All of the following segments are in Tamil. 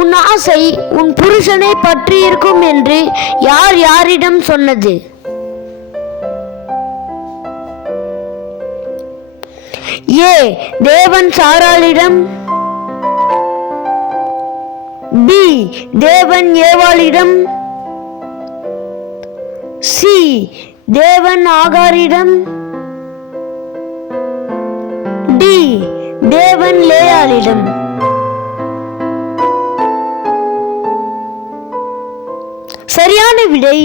உன் ஆசை உன் புருஷனை பற்றி இருக்கும் என்று யார் யாரிடம் சொன்னது? ஏ. தேவன் சாராளிடம். பி. தேவன் ஏவாளிடம். சி. தேவன் ஆகாரிடம். டி. தேவன் லேயாளிடம். சரியான விடை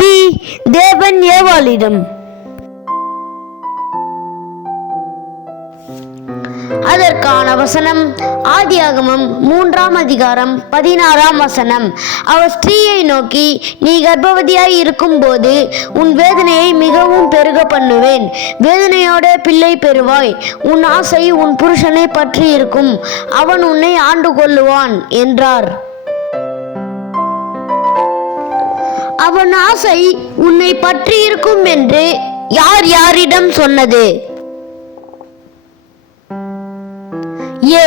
பி. தேவன் ஏவாளிடம். அதற்கான வசனம் ஆதியாகமம் 3ஆம் அதிகாரம் 16ஆம் வசனம். அவர் ஸ்திரீயை நோக்கி, நீ கர்ப்பவதியாய் இருக்கும் போது உன் வேதனையை மிகவும் பெருக பண்ணுவேன், வேதனையோட பிள்ளை பெறுவாய், உன் ஆசை உன் புருஷனை பற்றி இருக்கும், அவன் உன்னை ஆண்டு கொள்ளுவான் என்றார். அவன் ஆசை உன்னை பற்றி இருக்கும் என்று யார் யாரிடம் சொன்னது? ஏ.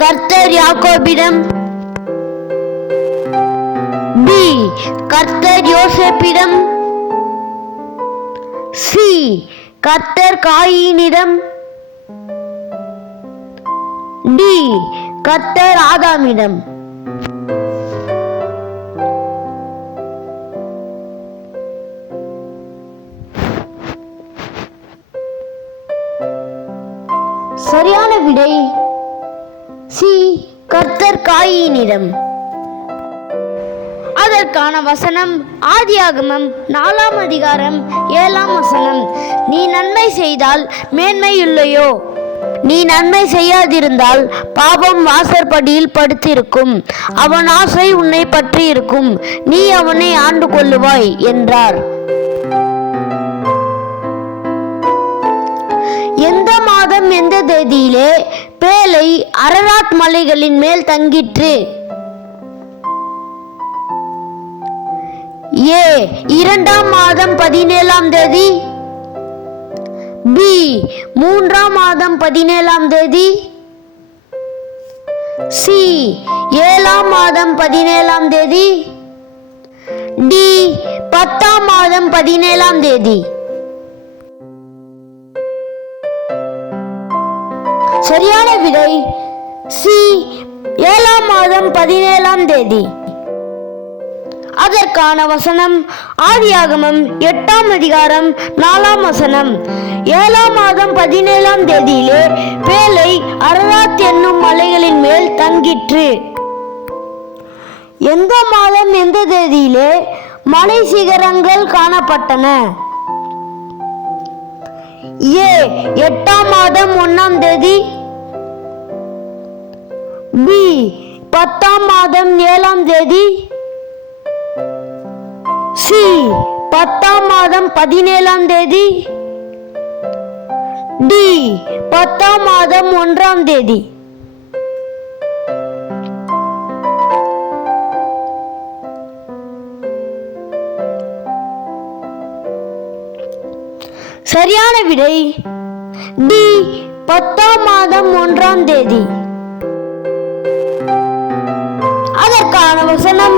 கர்த்தர் யாக்கோபிடம். பி. கர்த்தர் யோசேப்பிடம். சி. கர்த்தர் காயீனிடம். டி. கர்த்தர் ஆதாமிடம். சரியான விடை சி. கர்த்தர் காயீனிடம். அதற்கான வசனம் ஆதியாகமம் 4ஆம் அதிகாரம் 7ஆம் வசனம். நீ நன்மை செய்தால் மேன்மை இல்லையோ, நீ நன்மை செய்யாதிருந்தால் பாவம் வாசற்படியில் படுத்திருக்கும், அவன் ஆசை உன்னை பற்றி இருக்கும், நீ அவனை ஆண்டு கொள்ளுவாய் என்றார். எந்த மாதம் எந்த தேதியிலே பேழை அரராத் மலைகளின் மேல் தங்கிற்று? ஏ. 2ஆம் மாதம் 17ஆம் தேதி. பி. 3ஆம் மாதம் 17ஆம் தேதி. சி. 7ஆம் மாதம் 17ஆம் தேதி. டி. 10ஆம் மாதம் 17ஆம் தேதி. சரியான விடை சி. 7ஆம் மாதம் 17ஆம் தேதி. அதற்கான வசனம் ஆதியாகமம் 8ஆம் அதிகாரம் 4ஆம் வசனம். 7ஆம் மாதம் 17ஆம் தேதியிலே பேழை அரராத் என்னும் மலைகளின் மேல் தங்கிற்று. எந்த மாதம் எந்த தேதியிலே மலை சிகரங்கள் காணப்பட்டன? ஏ. 8ஆம் மாதம் 1ஆம் தேதி. பி. 10ஆம் மாதம் 7ஆம் தேதி. சி. 10ஆம் மாதம் 17ஆம் தேதி. டி. 10ஆம் மாதம் 1ஆம் தேதி. சரியான விடை டி. 10ஆம் மாதம் 1ஆம் தேதி. அதற்கான வசனம்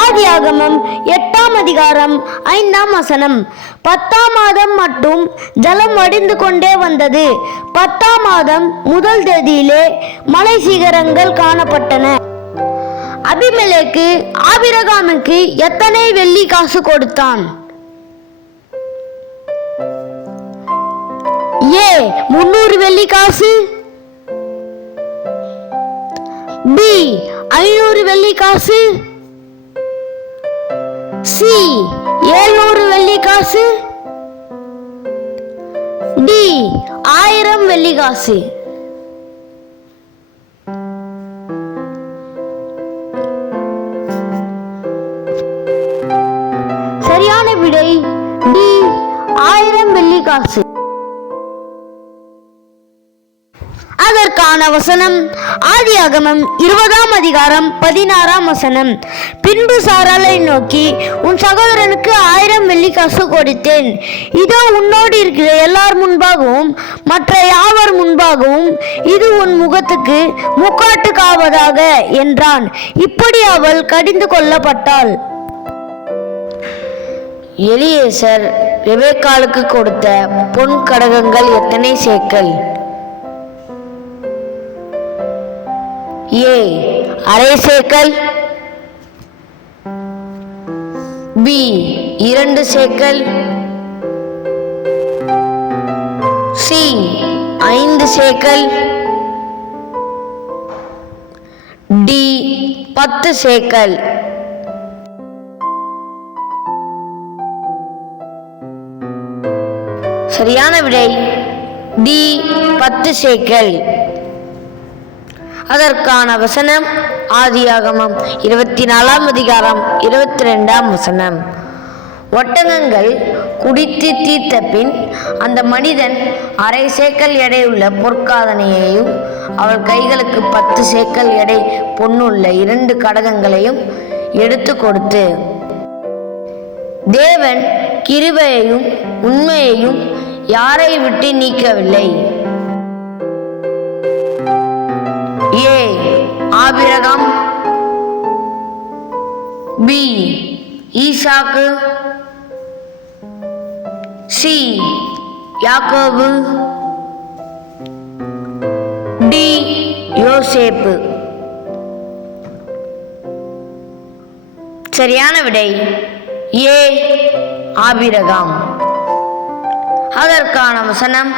ஆதியாகமம் 8ஆம் அதிகாரம் 5ஆம் வசனம். 10ஆம் மாதம் மட்டும் ஜலம் வடிந்து கொண்டே வந்தது. 10ஆம் மாதம் 1 தேதியிலே மலை சிகரங்கள் காணப்பட்டன. அபிமெலேக்கு ஆபிரகாமுக்கு எத்தனை வெள்ளி காசு கொடுத்தான்? ஏ. 300 வெள்ளி காசு. பி. 500 வெள்ளி காசு. சி. 700 வெள்ளி காசு. டி. 1000 வெள்ளி காசு. சரியான விடை டி. 1000 வெள்ளி காசு. அதற்கான அதற்கான வசனம் ஆதியாகமம் 20ஆம் அதிகாரம் 16ஆம் வசனம். பின்பு சாராளை நோக்கி, உன் சகோதரனுக்கு 1000 வெள்ளிக்காசு கொடுத்தேன். இதோ உன்னோடு இருக்கிற எல்லார் முன்பாகவும் மற்ற யாவர் முன்பாகவும் இது உன் முகத்துக்கு முக்காட்டுக்காவதாக என்றான். இப்படி அவள் கடிந்து கொள்ளப்பட்டாள். எலியேசர் ரெபெக்காளுக்கு கொடுத்த பொன் கடகங்கள் எத்தனை சேக்கல்? ஏ 1/2 சேக்கல், பி 2 சேக்கல், சி 5 சேக்கல், டி 10 சேக்கல். சரியான விடை டி 10 சேக்கல். அதற்கான வசனம் ஆதியாகமம் 24ஆம் அதிகாரம் 22ஆம் வசனம். ஒட்டகங்கள் குடித்து தீர்த்த பின் அந்த மனிதன் 1/2 சேக்கல் எடையுள்ள பொற்காதனையையும் அவள் கைகளுக்கு 10 சேக்கல் எடை பொன்னுள்ள 2 கடகங்களையும் எடுத்து கொடுத்து, தேவன் கிருபையையும் உண்மையையும் யாரை விட்டு நீக்கவில்லை? ஏ ஆபிரகாம், பி ஈசாக்கு, சி யாக்கோபு, டி யோசேப்பு. சரியான விடை ஏ ஆபிரகாம். அதற்கான வசனம்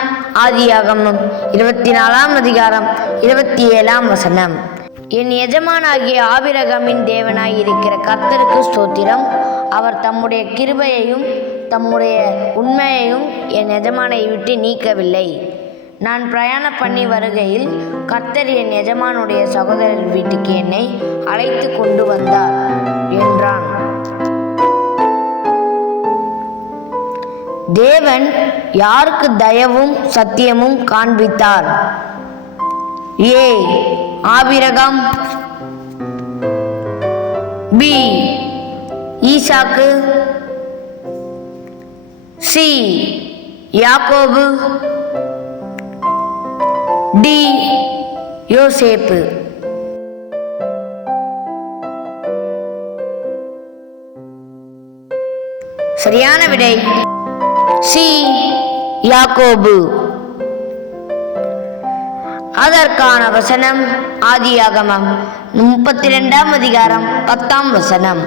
ஆதியாகமம் 24ஆம் அதிகாரம் 27ஆம் வசனம். என் எஜமானாகிய ஆபிரகாமின் தேவனாய் இருக்கிற கர்த்தருக்கு ஸ்தோத்திரம். அவர் தம்முடைய கிருபையையும் தம்முடைய உண்மையையும் என் எஜமானை விட்டு நீக்கவில்லை. நான் பிரயாணம் பண்ணி வருகையில் கர்த்தர் என் எஜமானுடைய சகோதரர் வீட்டுக்கு என்னை அழைத்து கொண்டு வந்தார் என்றான். தேவன் யாருக்கு தயவும் சத்தியமும் காண்பித்தார்? ஏ ஆபிரகாம், பி ஈசாக்கு, சி யாக்கோபு, டி யோசேப்பு. சரியான விடை சி யாக்கோபு. அதற்கான வசனம் ஆதியாகமம் 32ஆம் அதிகாரம் 10ஆம் வசனம்.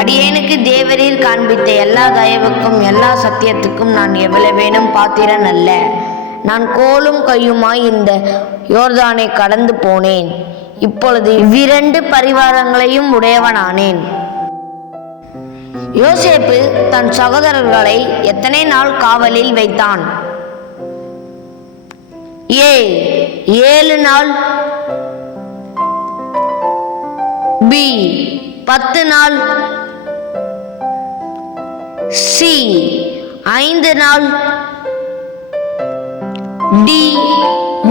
அடியேனுக்கு தேவரீர் காண்பித்த எல்லா தயவுக்கும் எல்லா சத்தியத்துக்கும் நான் எவ்வளவேனும் பாத்திரன் அல்ல. நான் கோலும் கையுமாய் இந்த யோர்தானை கடந்து போனேன். இப்பொழுது இவ்விரண்டு பரிவாரங்களையும் உடையவனானேன். யோசேப்பு தன் சகோதரர்களை எத்தனை நாள் காவலில் வைத்தான்? ஏ 7 நாள், பி 10 நாள், சி 5 நாள், டி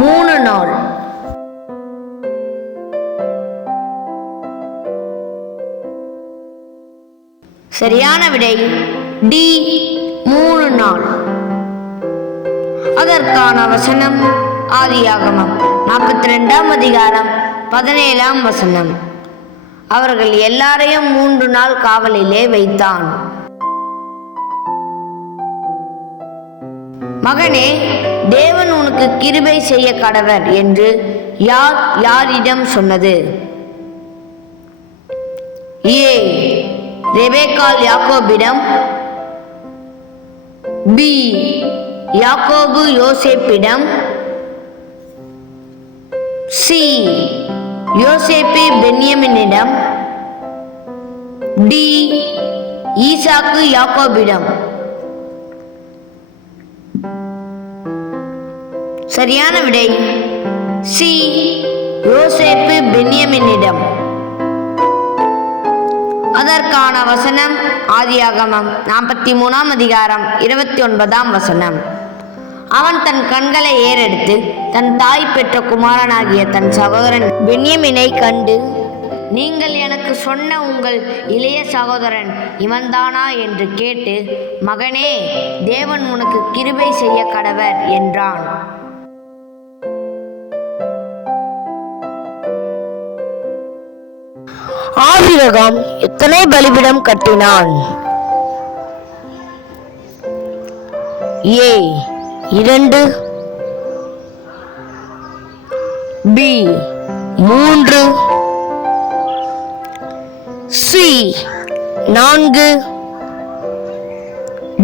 3 நாள். சரியான விடை டி 3 நாள். அதற்கான வசனம் ஆதியாகமம் 42ஆம் அதிகாரம் 17ஆம் வசனம். அவர்கள் எல்லாரையும் 3 நாள் காவலிலே வைத்தான். மகனே, தேவன் உனக்கு கிருபை செய்ய கடவர் என்று யாரிடம் சொன்னது? ஏ ரெபெக்காள் யாக்கோபிடம், பி யாக்கோபு யோசேப்பிடம், சி யோசேப்பு பென்யமினிடம், டி ஈசாக்கு யாக்கோபிடம். சரியான விடை சி யோசேப்பு பென்யமினிடம். அதற்கான வசனம் ஆதியாகமம் 43ஆம் அதிகாரம் 29ஆம் வசனம். அவன் தன் கண்களை ஏறெடுத்து தன் தாய் பெற்ற குமாரனாகிய தன் சகோதரன் பென்யமீனை கண்டு, நீங்கள் எனக்கு சொன்ன உங்கள் இளைய சகோதரன் இவன்தானா என்று கேட்டு, மகனே, தேவன் உனக்கு கிருபை செய்ய கடவர் என்றான். ஆபிரகாம் எத்தனை பலிபீடம் கட்டினான்? A 2, B 3, C 4,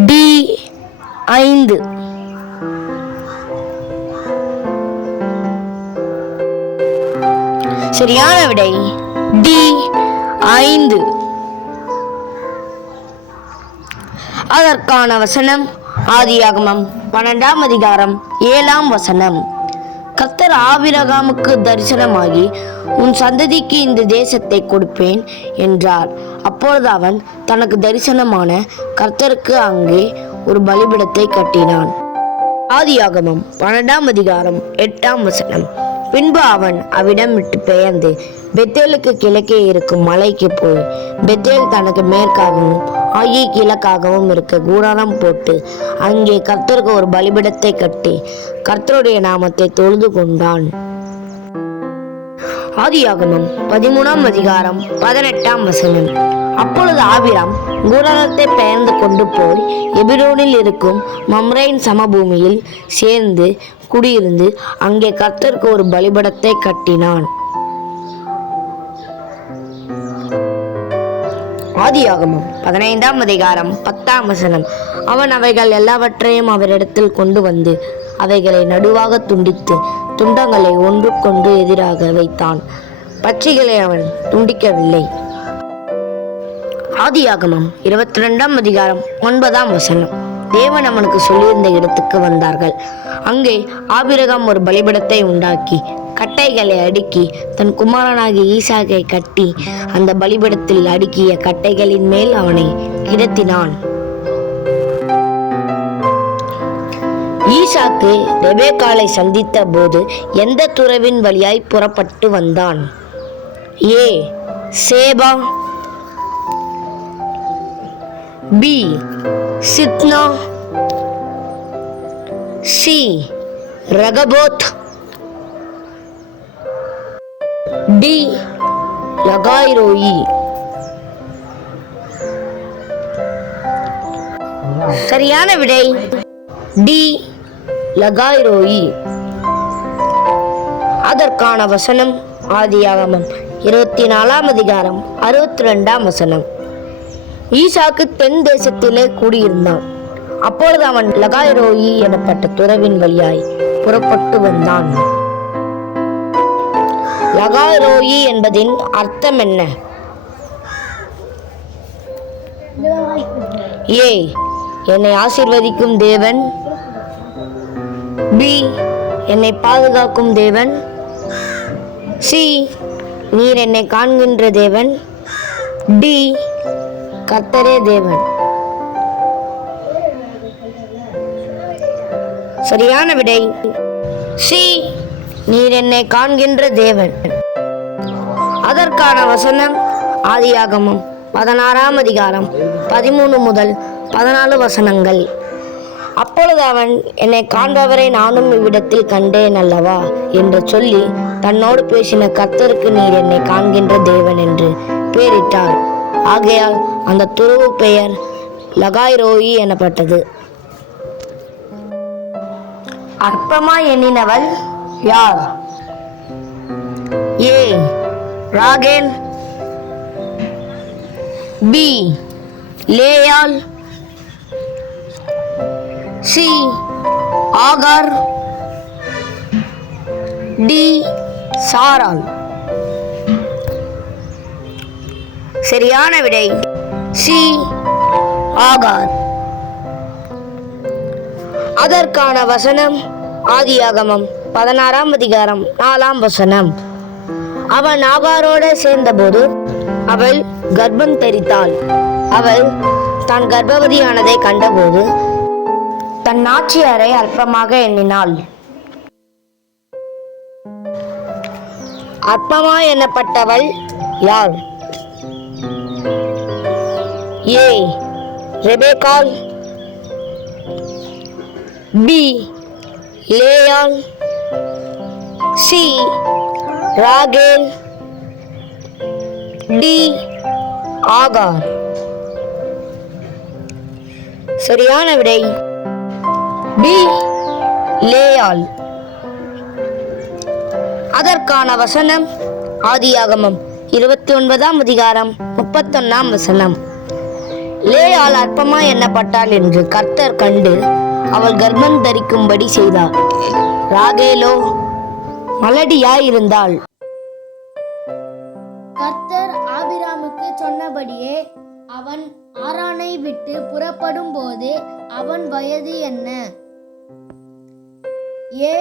D 5. சரியான விடை D 5. அதற்கான வசனம் ஆதியாகமம் 12ஆம் அதிகாரம் 7ஆம் வசனம். கர்த்தர் ஆபிரகாமுக்கு தரிசனமாகி, உன் சந்ததிக்கு இந்த தேசத்தை கொடுப்பேன் என்றார். அப்பொழுது அவன் தனக்கு தரிசனமான கர்த்தருக்கு அங்கே ஒரு பலிபீடத்தை கட்டினான். ஆதியாகமம் 12ஆம் அதிகாரம் 8ஆம் வசனம். பின்பு அவன் அவ்விடம் விட்டு பெயர்ந்து பெத்தேலுக்கு கிழக்கே இருக்கும் மலைக்கு போய், பெத்தேல் தனக்கு மேற்காகவும் ஆயி கிழக்காகவும் இருக்க கூடாரம் போட்டு அங்கே கர்த்தருக்கு ஒரு பலிபீடத்தை கட்டி கர்த்தருடைய நாமத்தை தொழுது கொண்டான். ஆதியாகமம் 13ஆம் அதிகாரம் 18ஆம் வசனம். அப்பொழுது ஆபிராம் கூடாரத்தை பெயர்ந்து கொண்டு போய் எபிரோனில் இருக்கும் மம்ரேயின் சமபூமியில் சேர்ந்து குடியிருந்து அங்கே கர்த்தருக்கு ஒரு பலிபீடத்தை கட்டினான். ஆதியாகமம் 15ஆம் அதிகாரம் 10ஆம் வசனம். அவன் அவைகள் எல்லாவற்றையும் அவரிடத்தில் கொண்டு வந்து அவைகளை நடுவாக துண்டித்து துண்டங்களை ஒன்றுக்கொன்று எதிராக வைத்தான். பட்சிகளை அவன் துண்டிக்கவில்லை. ஆதியாகமம் 22ஆம் அதிகாரம் 9ஆம் வசனம். தேவன் அவனுக்கு சொல்லியிருந்த இடத்துக்கு வந்தார்கள். அங்கே ஆபிரகாம் ஒரு பலிபீடத்தை உண்டாக்கி கட்டைகளை அடுக்கி தன் குமாரனாகிய ஈசாக்கை கட்டி அந்த பலிபீடத்தில் அடுக்கிய கட்டைகளின் மேல் அவனை கிடத்தினான். ஈசாக்கு ரெபெக்காளை சந்தித்த போது எந்த துறவின் வழியாய் புறப்பட்டு வந்தான்? A Sheba, B சித்னா, C Rehoboth, D லகாய்ரோயி. சரியான விடை D லகாய்ரோயி. அதற்கான வசனம் ஆதியாகமம் 24ஆம் அதிகாரம் 62ஆம் வசனம். ஈசாக்கு தென் தேசத்திலே கூடியிருந்தான். அப்பொழுது அவன் லகாய்ரோயி எனப்பட்ட துறவின் வழியாய் புறப்பட்டு வந்தான். லகாய்ரோயி என்பதின் அர்த்தம் என்ன? A என்னை ஆசீர்வதிக்கும் தேவன், B என்னை பாதுகாக்கும் தேவன், C நீர் என்னை காண்கின்ற தேவன், D கர்த்தரே தேவன். சரியான விடை C நீர் என்னை காண்கின்ற தேவன். அதற்கான வசனம் ஆதியாகமம் 16ஆம் அதிகாரம் 13 முதல் 14 வசனங்கள். அப்பொழுது அவன், என்னை காண்பவரை நானும் இவ்விடத்தில் கண்டேன் அல்லவா என்று சொல்லி தன்னோடு பேசின கர்த்தருக்கு நீர் என்னை காண்கின்ற தேவன் என்று பெயரிட்டார். ஆகையால் அந்த துறவு பெயர் லகாய்ரோயி எனப்பட்டது. அற்பமாய் எண்ணினவள் யார்? A Rachel, B லேயாள், C Hagar, D சாராள். சரியான விடை C ஆகார். அதற்கான வசனம் ஆதியாகமம் 16ஆம் அதிகாரம் 4ஆம் வசனம். அவன் ஆகாரோடு சேர்ந்தபோது அவள் கர்ப்பம் தரித்தாள். அவள் தான் கர்ப்பவதியானதை கண்டபோது தன் நாச்சியாரை அற்பமாக எண்ணினாள். அற்பமாய் எண்ணப்பட்டவள் யார்? ஏ ரெபேக்காள், பி லேயாள், சி ராகேல், டி ஆகார். சரியான விடை பி லேயாள். அதற்கான வசனம் ஆதியாகமம் 29ஆம் அதிகாரம் 31ஆம் வசனம். லேயாள் அற்பமாய் எண்ணப்பட்டாள் என்று கர்த்தர் கண்டு அவள் கர்ப்பம் தரிக்கும்படி செய்தார். ராகேலோ மலடியாயிருந்தாள். கர்த்தர் ஆபிராமுக்கு சொன்னபடியே அவன் ஆரானை விட்டு புறப்படும் போது அவன் வயது என்ன? ஏ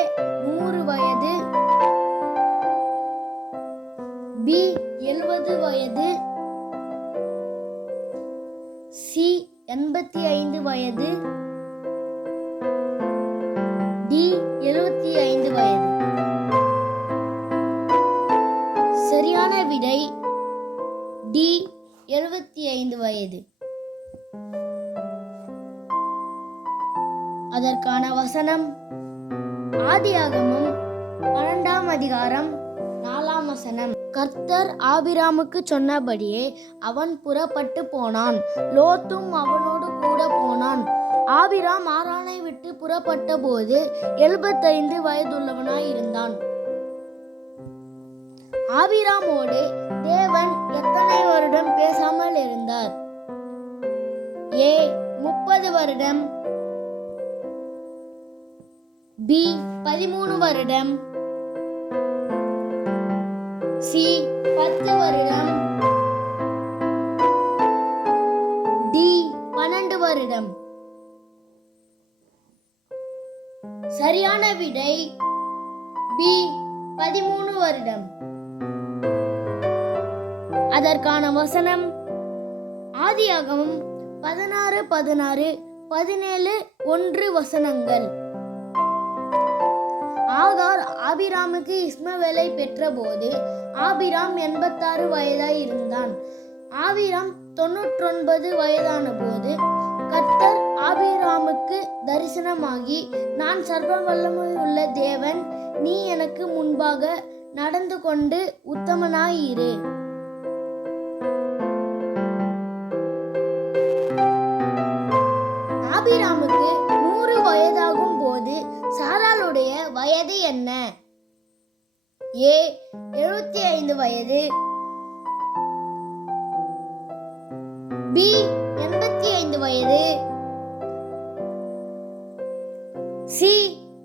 100 வயது, பி 70 வயது, சி 85 வயது, டி 75 வயது. சரியான விடை டி 75 வயது. அதற்கான வசனம் ஆதியாகமம் 12ஆம் அதிகாரம் 4ஆம் வசனம். கர்த்தர் ஆபிராமுக்கு சொன்னபடியே அவன் புறப்பட்டு போனான், லோத்தும் அவனோடு கூட போனான். ஆபிராம் ஆரானை விட்டு புறப்பட்ட போது 75 வயதுள்ளவனாய் இருந்தான். ஆபிராமோடு தேவன் எத்தனை வருடம் பேசாமல் இருந்தார்? ஏ 30 வருடம், பி 13 வருடம், சி 10 வருடம், டி 12 வருடம். சரியான விடை பி 13 வருடம். அதற்கான வசனம் ஆதியாகமம் 16, 16, 17, 1 வசனங்கள். ஆகார் ஆபிராமுக்கு இஸ்மவேலை பெற்றபோது ஆபிராம் 86 வயதாய் இருந்தான். ஆபிராம் 99 வயதான போது கர்த்தர் ஆபிராமுக்கு தரிசனமாகி, நான் சர்வ வல்லமையுள்ள தேவன், நீ எனக்கு முன்பாக நடந்து கொண்டு உத்தமனாயிரு. ஆபிராமுக்கு 100 வயதாகும் போது சாராளுடைய வயது என்ன? ஏ 75 வயது, பி 85 வயது, சி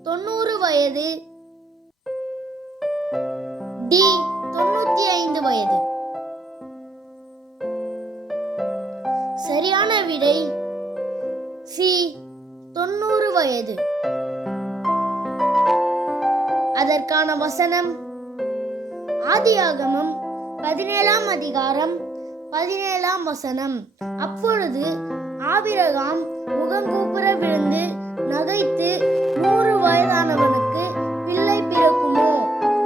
90 வயது, டி 95 வயது. சரியான விடை சி 90 வயது. அதற்கான வசனம் ஆதியாகமம் 17ஆம் அதிகாரம் 17ஆம் வசனம். அப்பொழுது ஆபிரகாம் முகங்கூப்புற விழுந்து நகைத்து, 100 வயதானவனுக்கு பிள்ளை பிறக்குமோ,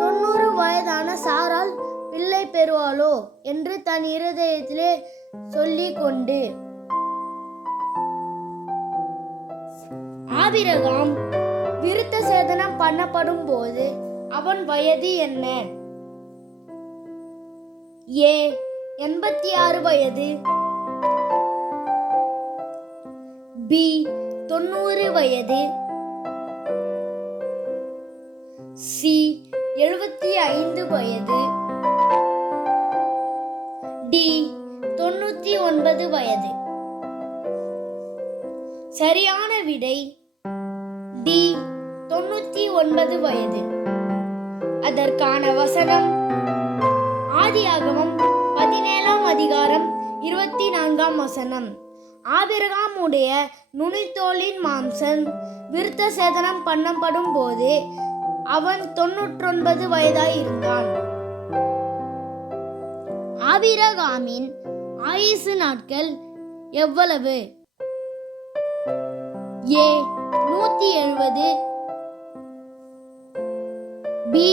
90 வயதான சாராள் பிள்ளை பெறுவாளோ என்று தன் இருதயத்திலே சொல்லிக் கொண்டு, ஆபிரகாம் விருத்த சேதனம் பண்ணப்படும் போது அவன் வயது என்ன? ஏ 86 வயது, பி 90 வயது, சி 75 வயது, டி 99 வயது. சரியான விடை டி 99 வயது. அதற்கான வசனம் ஆதியாகமம் 17ஆம் அதிகாரம் 24ஆம் வசனம். ஆபிரகாமுடைய நுனித்தோலின் மாம்சம் விருத்த சேதனம் பண்ணப்படும் போது அவன் 99 வயதாய் இருந்தான். ஆபிரகாமின் ஆயுசு நாட்கள் எவ்வளவு? ஏ 170, பி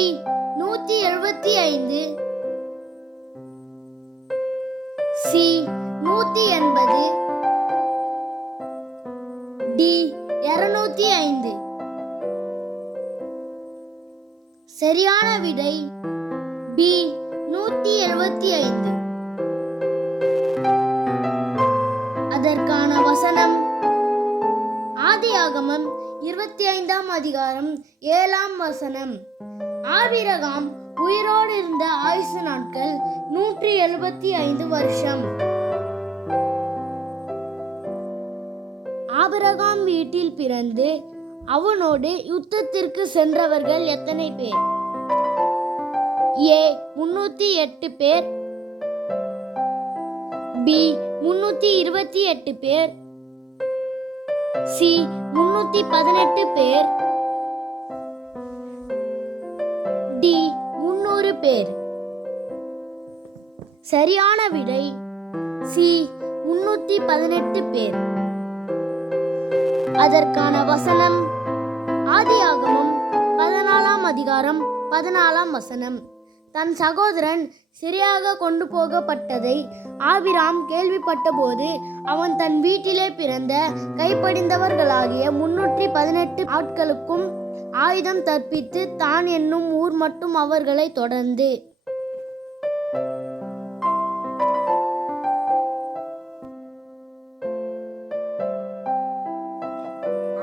175, சி 180, டி 205. சரியான விடை பி 175. அதற்கான வசனம் ஆதியாகமம் 25ஆம் அதிகாரம் 7ஆம் வசனம். ஆபிரகாம் உயிரோடு இருந்த ஆயுசு நாட்கள் 175 வருஷம். ஆபிரகாம் வீட்டில் பிறந்து அவனோடு யுத்தத்திற்கு சென்றவர்கள் எத்தனை பேர்? ஏ 308 பேர், பி 328 பேர், சி 318 பேர், டி 300 பேர். சரியான விடை சி 318 பேர். அதற்கான வசனம் ஆதியாகமம் 14ஆம் அதிகாரம் 14ஆம் வசனம். தன் சகோதரன் சிறையாக கொண்டு போகப்பட்டதை ஆபிராம் கேள்விப்பட்டபோது அவன் தன் வீட்டிலே பிறந்த கைப்படிந்தவர்களாகிய 318 ஆட்களுக்கும் ஆயுதம் தற்பித்து தான் என்னும் ஊர் மட்டும் அவர்களை தொடர்ந்து.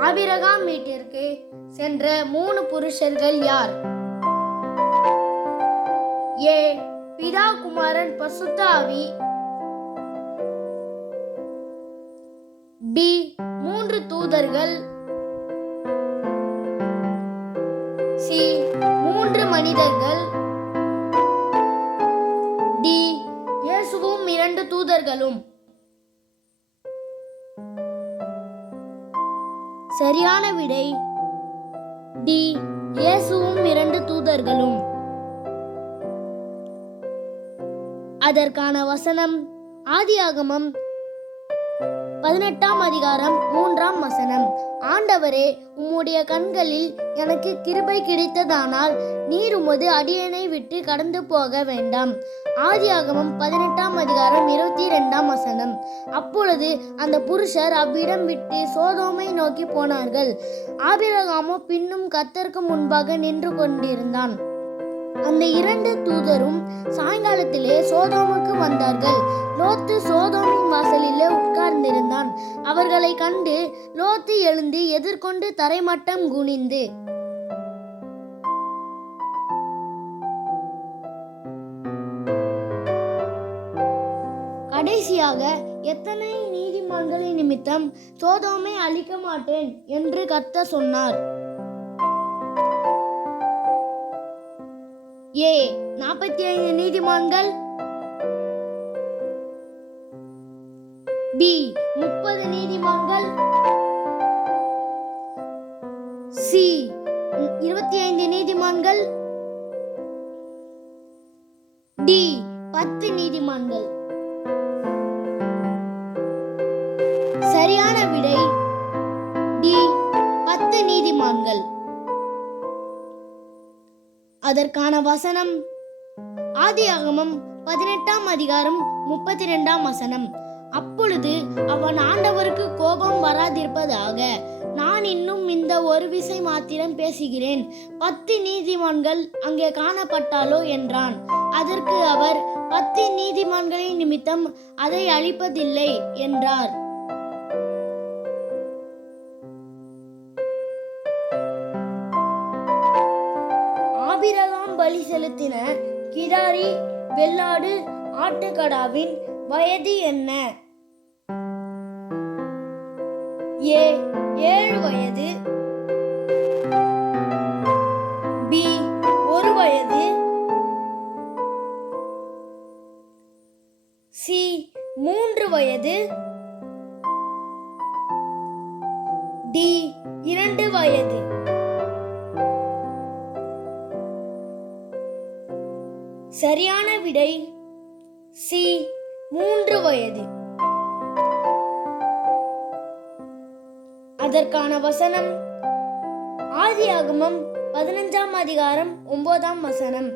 ஆபிரகாம் வீட்டிற்கு சென்ற 3 புருஷர்கள் யார்? ஏ பிதா, குமாரன், பரிசுத்த ஆவி, பி 3 தூதர்கள், சி 3 மனிதர்கள், டி இயேசுவும் 2 தூதர்களும். சரியான விடை டி இயேசுவும் 2 தூதர்களும். அதற்கான வசனம் ஆதியாகமம் 18ஆம் அதிகாரம் 3ஆம் வசனம். ஆண்டவரே, உம்முடைய கண்களில் எனக்கு கிருபை கிடைத்ததானால் நீர் உமது அடியேனை விட்டு கடந்து போக வேண்டாம். ஆதியாகமம் 18ஆம் அதிகாரம் 22ஆம் வசனம். அப்பொழுது அந்த புருஷர் அவ்விடம் விட்டு சோதோமை நோக்கி போனார்கள். ஆபிரகாமோ பின்னும் கர்த்தருக்கு முன்பாக நின்று கொண்டிருந்தான். அந்த 2 தூதரும் சாயங்காலத்திலே சோதோமுக்கு வந்தார்கள். லோத்து சோதோமின் வாசலிலே உட்கார்ந்திருந்தான். அவர்களை கண்டு லோத்து எழுந்து எதிர்கொண்டு தரைமட்டம் குனிந்து, கடைசியாக எத்தனை நீதிமான்களின் நிமித்தம் சோதோமை அழிக்க மாட்டேன் என்று கர்த்தர் சொன்னார். ஏ 45 நீதிமான்கள், பி 30 நீதிமான்கள், சி 25 நீதிமான்கள், டி 10 நீதிமான்கள். சரியான விடை டி 10 நீதிமான்கள். அதற்கான வசனம் ஆதியாகமம் 18ஆம் அதிகாரம் 32ஆம் வசனம். அப்பொழுது அவன் ஆண்டவருக்கு கோபம் வராதிருப்பதாக நான் இன்னும் இந்த ஒரு விசை மாத்திரம் பேசுகிறேன், 10 நீதிமான்கள் அங்கே காணப்பட்டாலோ என்றான். அதற்கு அவர் 10 நீதிமான்களின் நிமித்தம் அதை அழிப்பதில்லை என்றார். ஆபிரகாம் பலி செலுத்தின கிடாரி வெள்ளாடு ஆட்டுக்கடாவின் வயது என்ன? ஏ 7 வயது, பி 1 வயது, சி 3 வயது, டி 2 வயது. சரியான விடை சி 3 வயது. அதற்கான வசனம் ஆதியாகமம் 15ஆம் அதிகாரம் 9ஆம் வசனம்.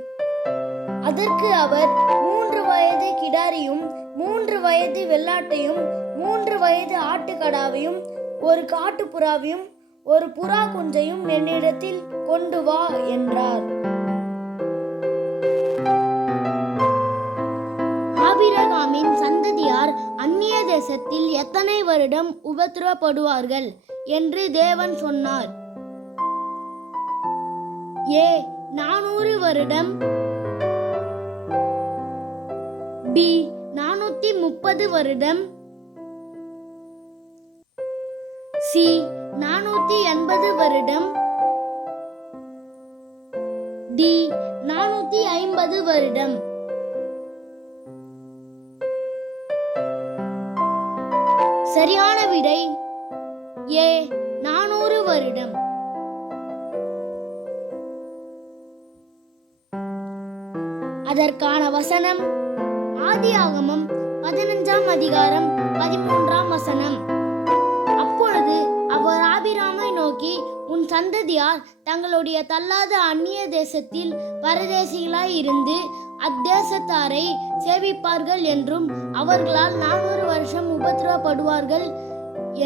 அதற்கு அவர் 3 வயது கிடாரியும் 3 வயது வெள்ளாட்டையும் 3 வயது ஆட்டுக்கடாவையும் ஒரு காட்டுப்புறாவையும் ஒரு புறா குஞ்சையும் என்னிடத்தில் கொண்டு வா என்றார். ஆபிரகாமின் சந்ததியார் அந்நிய தேசத்தில் எத்தனை வருடம் உபத்திரவப்படுவார்கள் என்று தேவன் சொன்னார். ஏ 400 வருடம், பி 430 வருடம், சி 480 வருடம், டி 450 வருடம். சரியான விடை ஏ 400 வருடம். அதற்கான வசனம் ஆதியாகமம் 15ஆம் அதிகாரம் 13ஆம் வசனம். அப்பொழுது அவர் ஆபிராமை நோக்கி, உன் சந்ததியார் தங்களுடைய தள்ளாத அந்நிய தேசத்தில் பரதேசிகளாய் இருந்து அத்தேசத்தாரை சேவிப்பார்கள் என்றும் அவர்களால் 400 வருஷம் உபத்திரவப்படுவார்கள்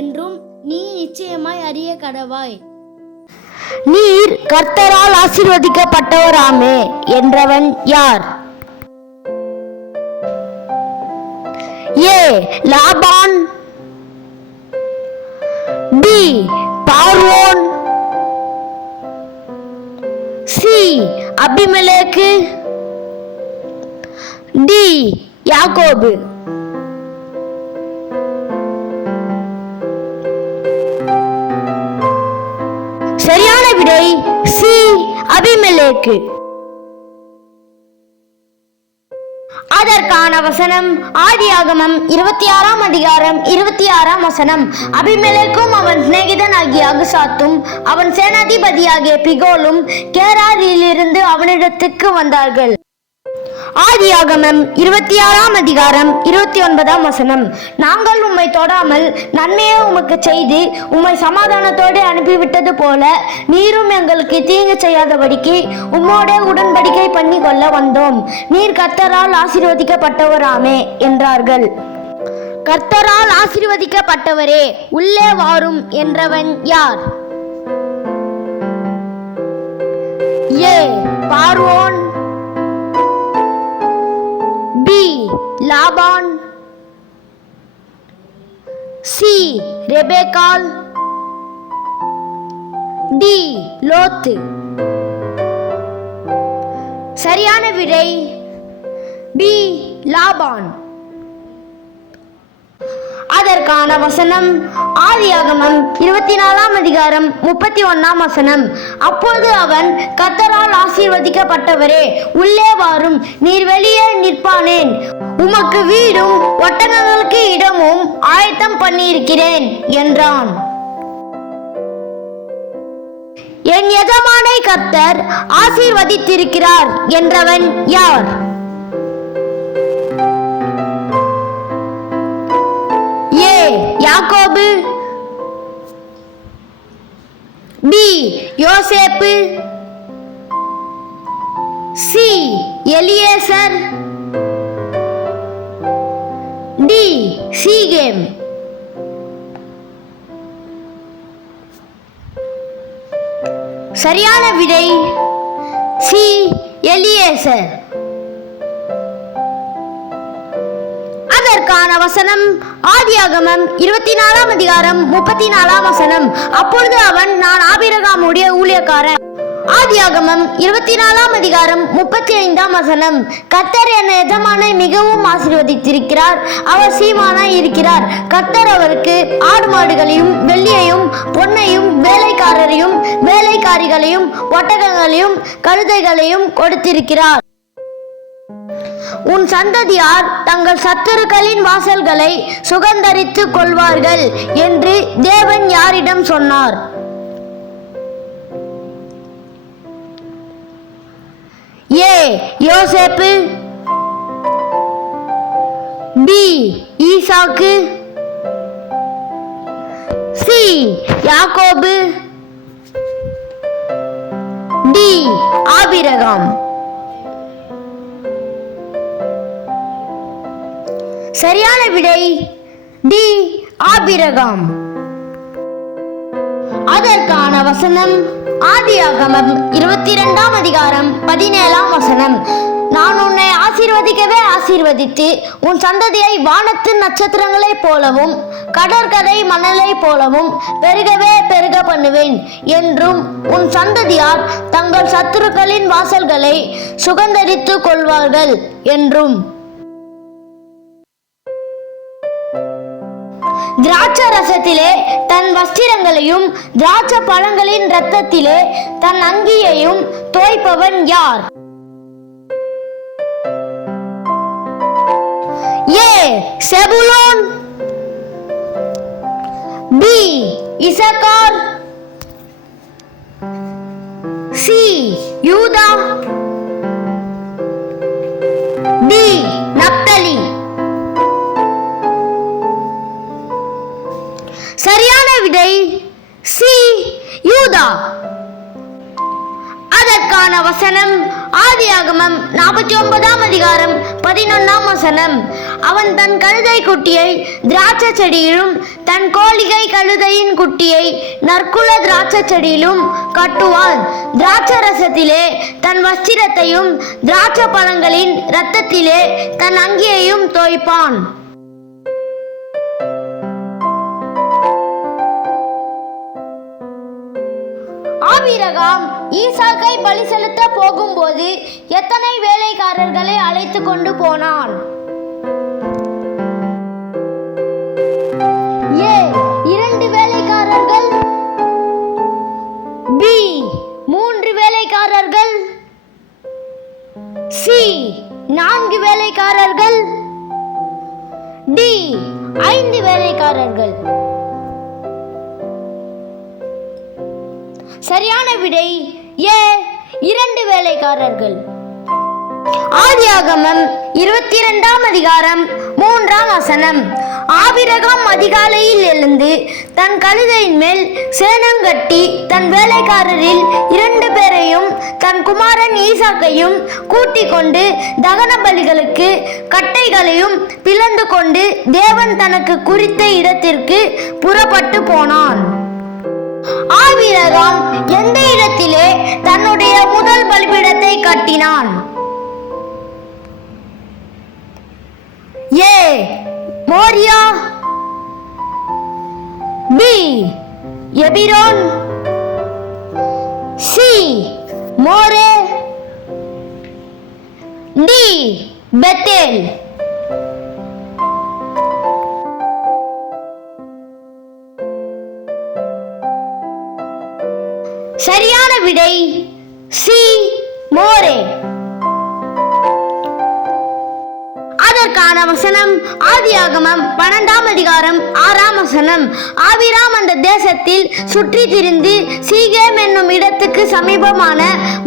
என்றும் நீ நிச்சயமாய் அறிய கடவாய். நீர் கர்த்தரால் ஆசீர்வதிக்கப்பட்டவராமே என்றவன் யார்? ஏ லாபான், பி பார்வோன், சி அபிமெலேக்கு, டி யாக்கோபு. சரியான விடை சி அபிமெலேக்கு. அதற்கான வசனம் ஆதியாகமம் 26ஆம் அதிகாரம் 26ஆம் வசனம். அபிமெலேக்கும் அவன் சிநேகிதனாகிய அகுசாத்தும் அவன் சேனாதிபதியாகிய பிகோலும் கேராரிலிருந்து அவனிடத்துக்கு வந்தார்கள். ஆதியாகமம் 26ஆம் அதிகாரம் 29ஆம் வசனம். நாங்கள் உம்மை தொடாமல் நன்மையை உமக்கு செய்து உம்மை சமாதானத்தோடு அனுப்பிவிட்டது போல நீரும் எங்களுக்கு தீங்கு செய்யாதபடிக்கு உம்மோட உடன்படிக்கை பண்ணி கொள்ள வந்தோம். நீர் கர்த்தரால் ஆசீர்வதிக்கப்பட்டவராமே என்றார்கள். கர்த்தரால் ஆசீர்வதிக்கப்பட்டவரே உள்ளே வாரும் என்றவன் யார்? ஏ பார்வோன், பி லாபான், சி ரெபேக்காள், டி லோத்து. சரியான விடை பி லாபான். அதற்கான வசனம் ஆதியாகமம் 24ஆம் அதிகாரம் 31ஆம் வசனம். அப்போது அவன், கர்த்தரால் ஆசீர்வதிக்கப்பட்டவரே உள்ளே வாரும், நீர் வெளியே நிற்பானேன், உமக்கு வீடும் ஒட்டகங்களுக்கு இடமும் ஆயத்தம் பண்ணியிருக்கிறேன் என்றான். என் எஜமானை கர்த்தர் ஆசீர்வதித்திருக்கிறார் என்றவன் யார்? ஏ யாக்கோபு, பி யோசேப்பு, சி எலியேசர், டி சீகேம். சரியான விடை சி எலியேசர். அதற்கான வசனம் ஆதியாகமம் 24ஆம் அதிகாரம் 34ஆம் வசனம். அப்பொழுது அவன், நான் ஆபிரகாமுடைய ஊழியக்காரன். ஆதியாகமம் 24ஆம் அதிகாரம் 35ஆம் வசனம். கர்த்தர் என் எஜமானை மிகவும் ஆசீர்வதித்திருக்கிறார், அவர் சீமானாய் இருக்கிறார். கர்த்தர் அவருக்கு ஆடு மாடுகளையும் வெள்ளியையும் பொன்னையும் வேலைக்காரரையும் வேலைக்காரிகளையும் ஒட்டகங்களையும் கழுதைகளையும் கொடுத்திருக்கிறார். உன் சந்ததியார் தங்கள் சத்துருக்களின் வாசல்களை சுகந்தரித்துக் கொள்வார்கள் என்று தேவன் யாரிடம் சொன்னார்? ஏ யோசேப்பு, பி ஈசாக்கு, சி யாக்கோபு, டி ஆபிரகாம். சரியான விடை டி ஆபிரகாம். அதற்கான வசனம் ஆதியாகமம் 22ஆம் அதிகாரம் 17ஆம் வசனம். நான் உன்னை ஆசீர்வதிக்கவே ஆசீர்வதித்து உன் சந்ததியை வானத்து நட்சத்திரங்களைப் போலவும் கடற்கரை மணலை போலவும் பெருகவே பெருக பண்ணுவேன் என்றும் உன் சந்ததியார் தங்கள் சத்துருக்களின் வாசல்களை சுகந்தரித்துக் கொள்வார்கள் என்றும். திராட்சை ரசத்திலே தன் வஸ்திரங்களையும் திராட்சை பழங்களின் இரத்தத்திலே தன் அங்கியையும் தோய்ப்பவன் யார்? ஏ செபுலோன், பி இசக்கார், சி யூதா, டி நப்தலி. சரியான விடை சி யூதா. அதற்கான வசனம் ஆதியாகமம் 49ஆம் அதிகாரம் 11ஆம் வசனம். அவன் தன் கழுதை குட்டியை திராட்சை செடியிலும் தன் கோழிகை கழுதையின் குட்டியை நற்குல திராட்சை செடியிலும் கட்டுவான். திராட்சை ரசத்திலே தன் வஸ்திரத்தையும் திராட்சை பழங்களின் இரத்தத்திலே தன் அங்கியையும் தோய்ப்பான். ஆபிரகாம் ஈசாக்கை பலி செலுத்த போகும்போது எத்தனை வேலைக்காரர்களை அழைத்து கொண்டு போனான்? ஏ 2 வேலைக்காரர்கள், பி 3 வேலைக்காரர்கள், சி 4 வேலைக்காரர்கள், டி 5 வேலைக்காரர்கள். சரியான விடை ஏ 2 வேலைக்காரர்கள். ஆதியாகமம் 22ஆம் அதிகாரம் 3ஆம் வசனம். ஆபிரகாம் அதிகாலையில் எழுந்து தன் கழுதையின் மேல் சேணங்கட்டி தன் வேலைக்காரரில் 2 பேரையும் தன் குமாரன் ஈசாக்கையும் கூட்டிக் கொண்டு தகன பலிகளுக்கு கட்டைகளையும் பிளந்து கொண்டு தேவன் தனக்கு குறித்த இடத்திற்கு புறப்பட்டு போனான். ஆபிரகாம் எந்த இடத்திலே தன்னுடைய முதல் பலிபீடத்தை கட்டினான்? A Moriah, B Hebron, C Moreh, D Bethel. சரியான விடை சி மோரே. அதற்கான வசனம் ஆதியாகமம் 12ஆம் அதிகாரம் 6ஆம் வசனம். ஆபிராம் அந்த தேசத்தில் சுற்றி திரிந்து சீகேம் என்னும் இடத்துக்கு சமீபமான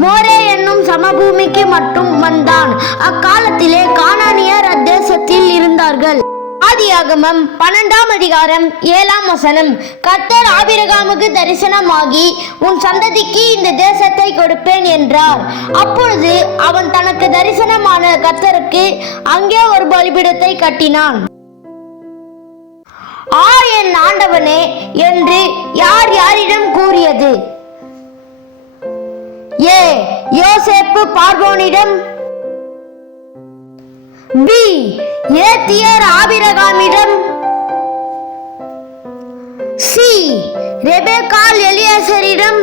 மோரே என்னும் சமபூமிக்கு மட்டும் வந்தான். அக்காலத்திலே கானானியர் அத்தேசத்தில் இருந்தார்கள். ஆதியாகமம் 12ஆம் அதிகாரம் 7ஆம் வசனம். கர்த்தர் ஆபிரகாமுக்கு தரிசனமாகி உன் சந்ததிக்கு இந்த தேசத்தை கொடுப்பேன் என்றார். அப்பொழுது அவன் தனக்கு தரிசனமான கர்த்தருக்கு அங்கே ஒரு பலிபீடத்தை கட்டினான். என் ஆண்டவனே என்று யார் யாரிடம் கூறியது? ஏ யோசேப்பு பார்வோனிடம், பி ஏத்தியர் ஆபிரகாமிடம், சி ரெபெக்காள் எலியாசரிடம்,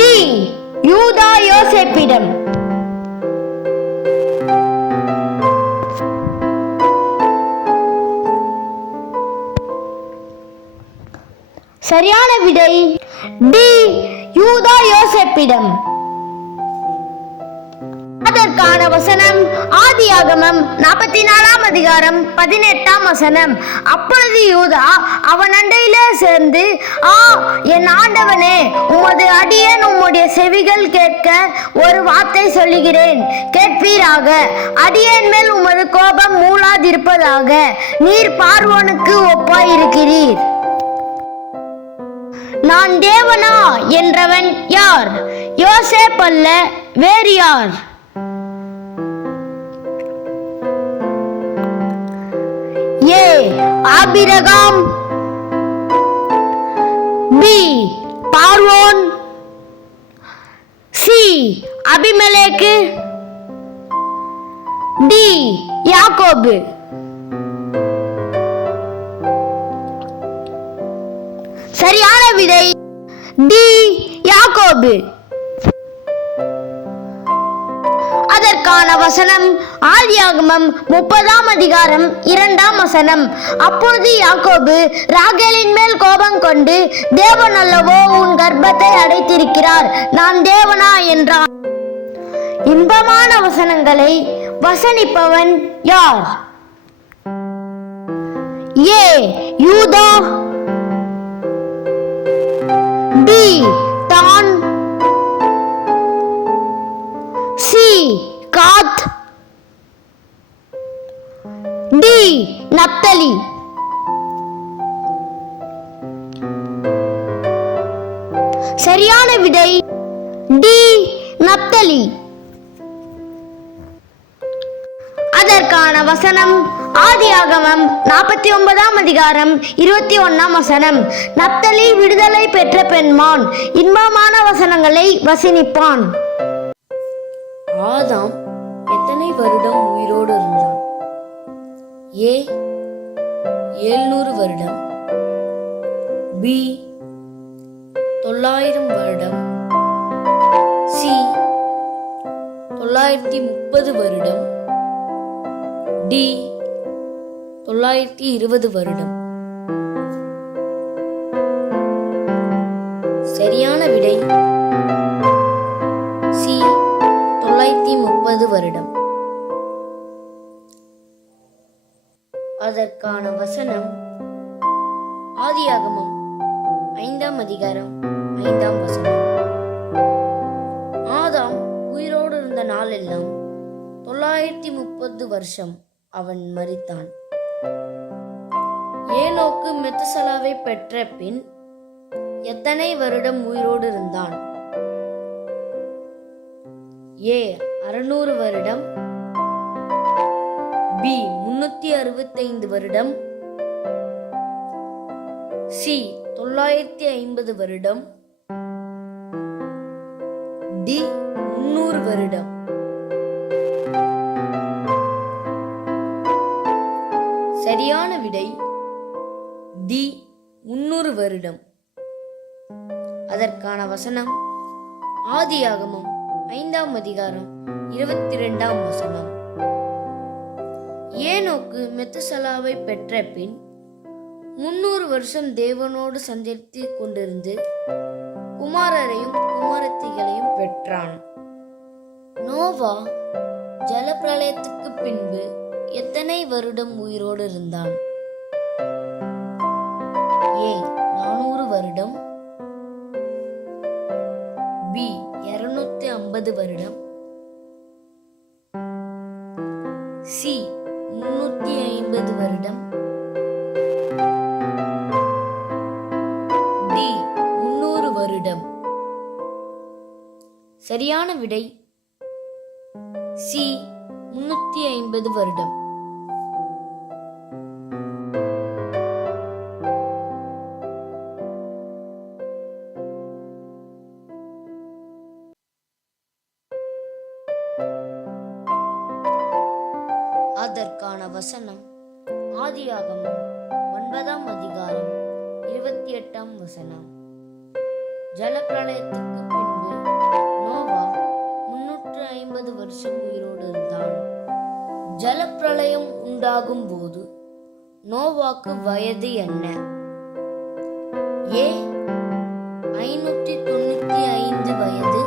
டி யூதா யோசேப்பிடம். சரியான விடை டி யூதா யோசேப்பிடம். அதற்கான வசனம் ஆதியாகமம் 44ஆம் அதிகாரம் 18ஆம் வசனம். அப்பொழுது யூதா அவன் அண்டையிலே சேர்ந்து, என் ஆண்டவனே, உமது அடியேன் உம்முடைய செவிகள் கேட்க ஒரு வார்த்தை சொல்லுகிறேன், கேட்பீராக. அடியேன் மேல் உமது கோபம் மூளாதிருப்பதாக. நீர் பார்வோனுக்கு ஒப்பாயிருக்கிறீர். நான் தேவனா என்றவன் யார்? யோசேப் அல்ல, வேறு யார்? ஏ ஆபிரகாம், பி பார்வோன், சி அபிமெலேக்கு, டி யாக்கோபு. சரியான விடை டி யாக்கோபு. அதற்கான வசனம் ஆதியாகமம் 30ஆம் அதிகாரம் 2ஆம் வசனம். அப்பொழுது யாக்கோபு ராகேலின் மேல் கோபம் கொண்டு, தேவன் அல்லவோ உன் கர்ப்பத்தை அடைத்திருக்கிறார், நான் தேவனா என்றான். இன்பமான வசனங்களை வசனிப்பவன் யார்? ஏ யூதா, பி தான், சி காத், டி நப்தலி. சரியான விடை டி நப்தலி. அதற்கான வசனம் ஆதியாகமம் 49ஆம் அதிகாரம் 21ஆம் வசனம். நப்தலி விடுதலை பெற்ற பெண்மான், இன்பமான வசனங்களை வசனிப்பான். ஆதாம் எத்தனை வருடம் உயிரோடு இருந்தான்? ஏ 700 வருடம், பி 900 வருடம், சி 930 வருடம், டி 920 வருடம். சரியான விடை சி 930 வருடம். அதற்கான வசனம் ஆதியாகமம் 5ஆம் அதிகாரம் 5ஆம் வசனம். ஆதாம் உயிரோடு இருந்த நாளெல்லாம் 930 வருஷம் அவன் மரித்தான். ஏனோக்கு மெத்துசலாவை பெற்ற பின் எத்தனை வருடம் உயிரோடு இருந்தான்? ஏ 600 வருடம், பி 365 வருடம், சி 950 வருடம், டி 300 வருடம். சரியான விடை டி 300 வருடம். அதற்கான வசனம் ஆதியாகமம் 5ஆம் அதிகாரம் 22ஆம் வசனம். ஏனோக்கு மெத்துசலாவை பெற்ற பின் 300 வருஷம் தேவனோடு சஞ்சரித்து கொண்டிருந்து குமாரரையும் குமாரத்திகளையும் பெற்றான். நோவா ஜலப்பிரளயத்துக்கு பின்பு எத்தனை வருடம் உயிரோடு இருந்தான்? ஏ 400 வருடம், பி 250 வருடம், சி 350 வருடம், டி 300 வருடம். சரியான விடை சி 350 வருடம். அதற்கான வசனம் ஆதியாகமம் 9ஆம் அதிகாரம் 28ஆம் வசனம். ஜலப்பிரளயத்துக்கு பின்பு நோவா 350 வருஷம் உயிரோடு இருந்தான். ஜலப்பிரளயம் உண்டாகும் போது நோவாக்கு வயது என்ன? ஏ 595 வயது,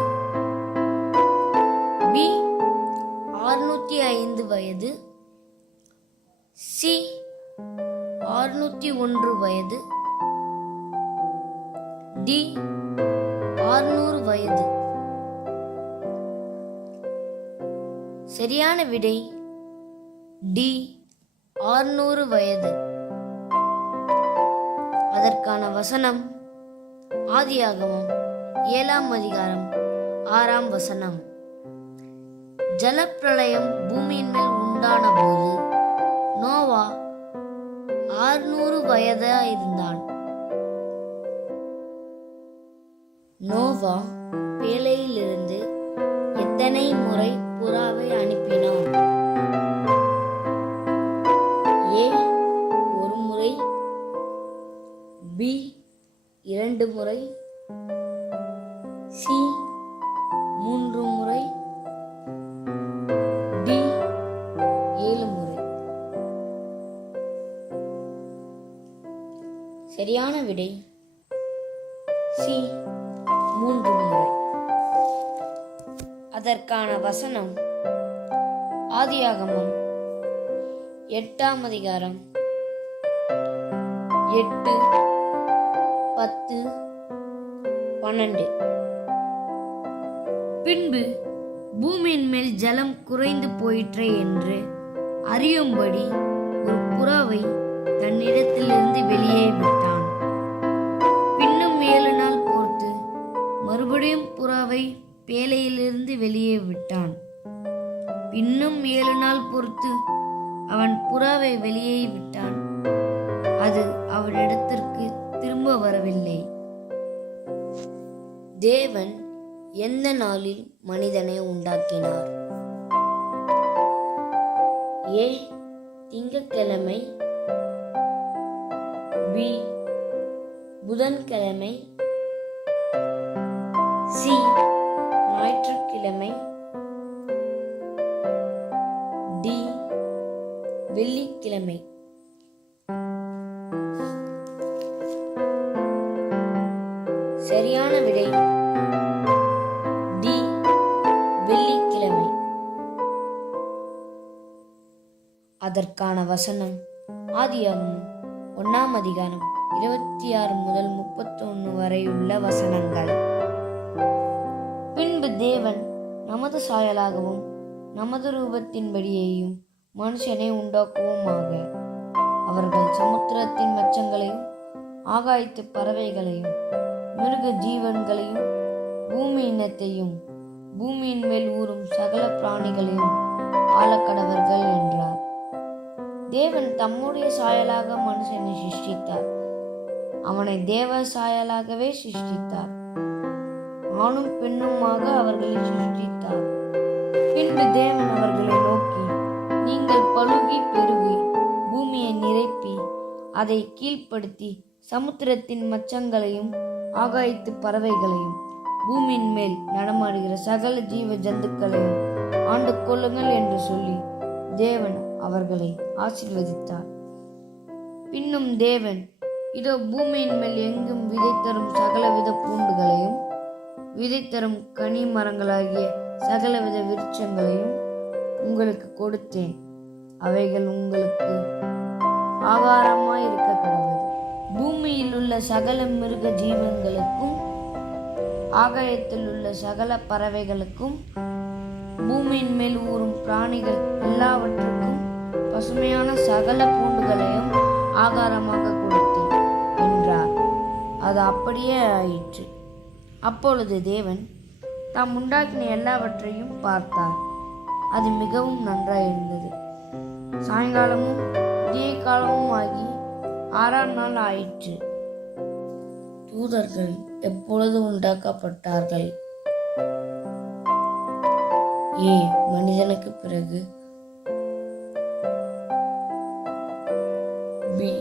பி 605 வயது, சி 601 வயது, டி 600 வயது. சரியான விடை டி 600 வயது. அதற்கான வசனம் ஆதியாகமம் 7ஆம் அதிகாரம் 6ஆம் வசனம். ஜலப்பிரளயம் பூமியின் மேல் உண்டான போது நோவா 600 வயதாயிருந்தான். நோவா பேழையிலிருந்து எத்தனை முறை புறாவை அனுப்பினான்? ஏ 1 முறை, பி 2 முறை, சி 3 முறை, டி 7 முறை. சரியான விடை சி 3 முறை. அதற்கான வசனம் ஆதியாகமம் 8ஆம் அதிகாரம் 8, 10, 12. பின்பு பூமியின் மேல் ஜலம் குறைந்து போயிற்றே என்று அறியும்படி ஒரு புறாவை தன்னிடத்திலிருந்து வெளியே விட்டான். பின்னும் 7 நாள் பொறுத்து மறுபடியும் புறாவை பேழையிலிருந்து வெளியே விட்டான். பின்னும் 7 நாள் பொறுத்து அவன் புறாவை வெளியே விட்டான். அது அவனிடத்திற்கு திரும்ப வரவில்லை. தேவன் எந்த நாளில் மனிதனை உண்டாக்கினார்? ஏ திங்கட்கிழமை, பி புதன்கிழமை, சி ஞாயிற்றுக்கிழமை, டி வெள்ளிக்கிழமை. சரியான விடை டி வெள்ளிக்கிழமை. அதற்கான வசனம் ஆதியாகமம் 1ஆம் அதிகாரம் 26 முதல் 31 வரை உள்ள வசனங்கள். பின்பு தேவன் நமது சாயலாகவும் நமது ரூபத்தின்படியேயும் மனுஷனை உண்டாக்குவோமாக. அவர்கள் சமுத்திரத்தின் மச்சங்களையும் ஆகாயத்து பறவைகளையும் மிருக ஜீவன்களையும் பூமி இனத்தையும் பூமியின் மேல் ஊறும் சகல பிராணிகளையும் ஆளக்கடவர்கள் என்றார். தேவன் தம்முடைய சாயலாக மனுஷனை சிருஷ்டித்தார். அவனை தேவ சாயலாகவே சிருஷ்டித்தார். ஆணும் பெண்ணுமாக அவர்களை சிருஷ்டித்தார். பின்பு தேவன் அவர்களை நோக்கி, நீங்கள் பலுகி பெருகி பூமியை நிரப்பி அதை கீழ்ப்படுத்தி சமுத்திரத்தின் மச்சங்களையும் ஆகாயத்து பறவைகளையும் பூமியின் மேல் நடமாடுகிற சகல ஜீவ ஜந்துக்களையும் ஆண்டு கொள்ளுங்கள் என்று சொல்லி தேவன் அவர்களை ஆசீர்வதித்தார். பின்னும் தேவன், இதோ பூமியின் மேல் எங்கும் விதை தரும் சகலவித பூண்டுகளையும் விதை தரும் கனி மரங்களாகிய சகலவித விருட்சங்களையும் உங்களுக்கு கொடுத்தேன். அவைகள் உங்களுக்கு ஆகாரமாய் இருக்க கடவுது. பூமியில் உள்ள சகல மிருக ஜீவன்களுக்கும் ஆகாயத்தில் உள்ள சகல பறவைகளுக்கும் பூமியின் மேல் ஊறும் பிராணிகள் எல்லாவற்றுக்கும் பசுமையான சகல பூண்டுகளையும் ஆகாரமாக கொடுத்தேன் என்றார். அது அப்படியே ஆயிற்று. அப்பொழுது தேவன் தாம் உண்டாக்கின எல்லாவற்றையும் பார்த்தார். அது மிகவும் நன்றாயிருந்தது. சாயங்காலமும் விடிய காலமும் ஆகி 6ஆம் நாள் ஆயிற்று. தூதர்கள் எப்பொழுது உண்டாக்கப்பட்டார்கள்? ஏ மனிதனுக்கு பிறகு, பி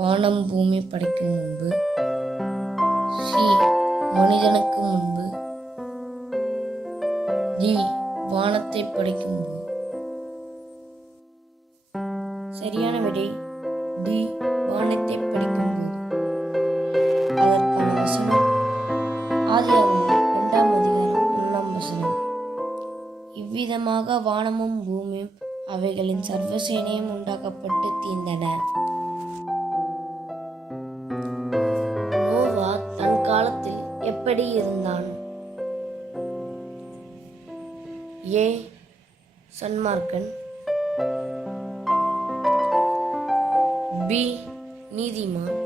வானம் பூமி படைக்கும் முன்பு, சி மனிதனுக்கு முன்பு, டி வானத்தை படைக்கும் முன்பு. சரியான விடை டி வானத்தை படைக்கும் போது. அதற்கான வசனம் ஆதியாகமம் 2ஆம் அதிகாரம் 1ஆம் வசனம். இவ்விதமாக வானமும் பூமியும் அவைகளின் சர்வசேனையும் உண்டாக்கப்பட்டு தீர்ந்தன. நோவா தன் காலத்தில் எப்படி இருந்தான்? ஏ சன்மார்க்கன், பி நீதிமான்,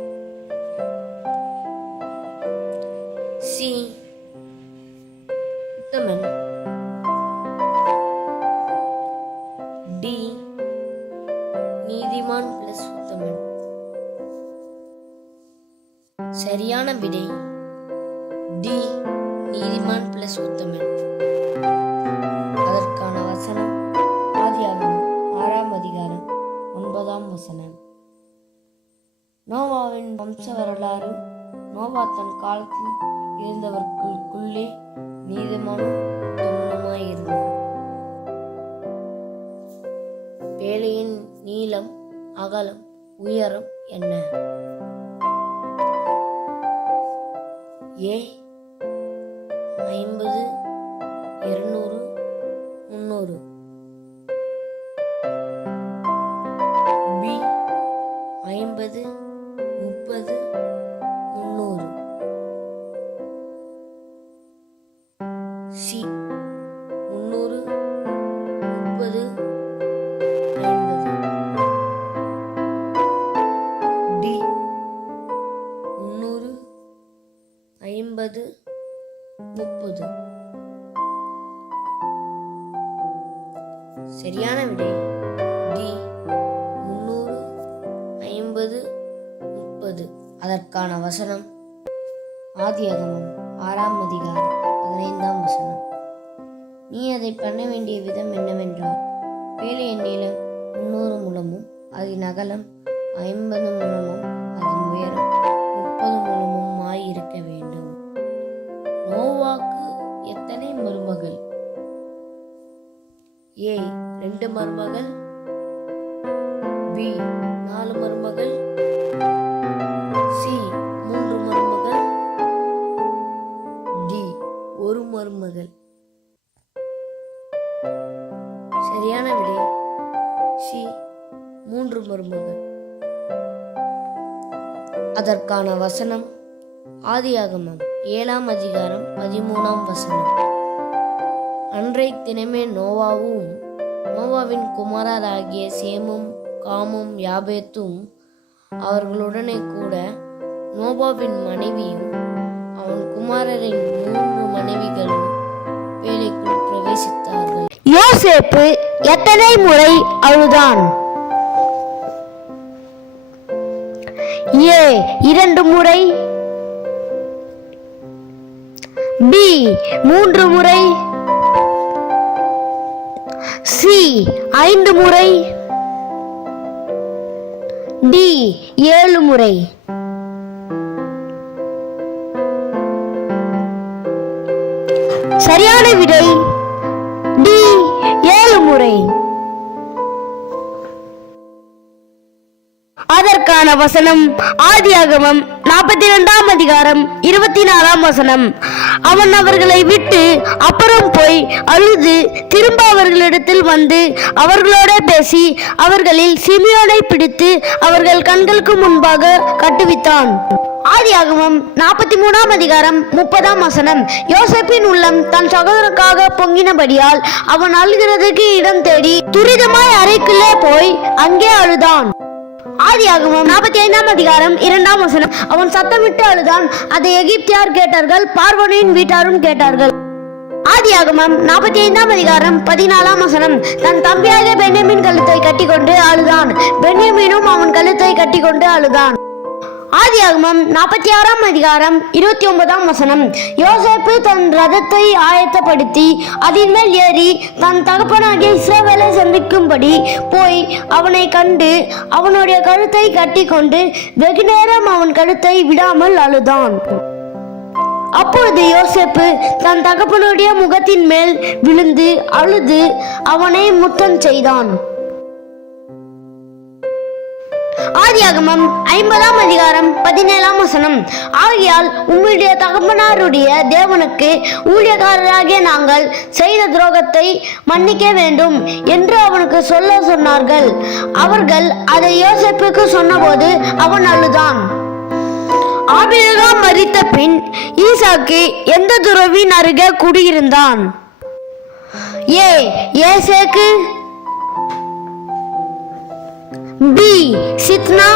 டி நீதிமான் பிளஸ் உத்தமன். சரியான விடை டி நீதிமான் பிளஸ் உத்தமன். அதற்கான வசனம் ஆதியாகமம் 6ஆம் அதிகாரம் 9ஆம் வசனம். நோவாவின் வம்ச வரலாறு. நோவா தன் காலத்தில் இருந்தவர்களுக்குள்ளே நீதிமானும் உத்தமனுமாயிருந்தார். பேழையின் நீளம், அகலம், உயரம் என்ன? ஏ 50, 200, 300. பி 50, 30, 300. சி 300, 30, 50. டி 300, 50, 30. சரியான விடை டி 300, 50, 30. அதற்கான வசனம் ஆதியாகமம் 6ஆம் அதிகாரம் 15ஆம் வசனம். நீ அதை பண்ண வேண்டிய விதம் என்னவென்றால், பேழையின் நீளம் 300 முழமும் அதன் அகலம் 50 முழமும் அதன் உயரம் 30 முழமும் இருக்க வேண்டும். நோவாக்கு எத்தனை மருமகள்? ஏ 2 மருமகள், பி 4 மருமகள், சி 3 மருமகள், டி 1 மருமகள். சரியான விடை சி 3 மருமகள். அதற்கான வசனம் ஆதியாகமம் 7ஆம் அதிகாரம் 13ஆம் வசனம். அன்றை தினமே நோவாவும் நோவாவின் குமாரராகிய சேமும் காமும் யாபேத்தும் அவர்களுடனே கூட நோவாவின் மனைவியும் அவன் குமாரரின் 3 மனைவிகளும் பேழைக்குள் பிரவேசித்தார்கள். யோசேப்பு எத்தனை முறை அழுதான்? ஏ 2 முறை, பி 3 முறை, சி 5 முறை, டி 7 முறை. சரியான விடை டி 7 முறை. அதற்கான வசனம் ஆதியாகமம் 42ஆம் அதிகாரம் 24ஆம் வசனம். அவன் அவர்களை விட்டு அப்புறம் போய் அழுது திரும்ப அவர்களிடத்தில் வந்து அவர்களோட பேசி அவர்களில் சிமியோனை பிடித்து அவர்கள் கண்களுக்கு முன்பாக கட்டுவித்தான். ஆதியாகமம் 43ஆம் அதிகாரம் 30ஆம் வசனம். யோசேப்பின் உள்ளம் தன் சகோதரனுக்காக பொங்கினபடியால் அவன் அழுகிறதுக்கு இடம் தேடி துரிதமாய் அறைக்குள்ளே போய் அங்கே அழுதான். ஆதியாகமம் 45ஆம் அதிகாரம் 2ஆம் வசனம். அவன் சத்தமிட்டு அழுதான். அதை எகிப்தியார் கேட்டார்கள், பார்வோனின் வீட்டாரும் கேட்டார்கள். ஆதியாகமம் 45ஆம் அதிகாரம் 14ஆம் வசனம். தன் தம்பியாக பென்யமீன் கழுத்தை கட்டிக்கொண்டு அழுதான். பென்யமீனும் அவன் கழுத்தை கட்டிக்கொண்டு அழுதான். ஆதியாகமம் 46ஆம் அதிகாரம் 29ஆம் வசனம். யோசேப்பு தன் ரதத்தை ஆயத்தப்படுத்தி அதன் மேல் ஏறி தன் தகப்பனாகிய இஸ்ரவேலை சந்திக்கும்படி போய் அவனை கண்டு அவனுடைய கழுத்தை கட்டிக்கொண்டு வெகு நேரம் அவன் கழுத்தை விடாமல் அழுதான். அப்பொழுது யோசேப்பு தன் தகப்பனுடைய முகத்தின் மேல் விழுந்து அழுது அவனை முத்தம் செய்தான். ஆதியாகமம் 50ஆம் அதிகாரம் 17ஆம் வசனம். ஆகையால் உம்முடைய தகப்பனாருடைய தேவனுக்கு ஊழியக்காரராகிய நாங்கள் செய்த துரோகத்தை மன்னிக்க வேண்டும் என்று அவனுக்கு சொல்ல சொன்னார்கள். அவர்கள் அதை யோசேப்புக்கு சொன்னபோது அவன் அழுதான். ஆபிரகாம் மரித்த பின் ஈசாக்கு எந்த துறவின் அருகே குடியிருந்தான்? ஏ ஏசேக்கு, பி சித்னா,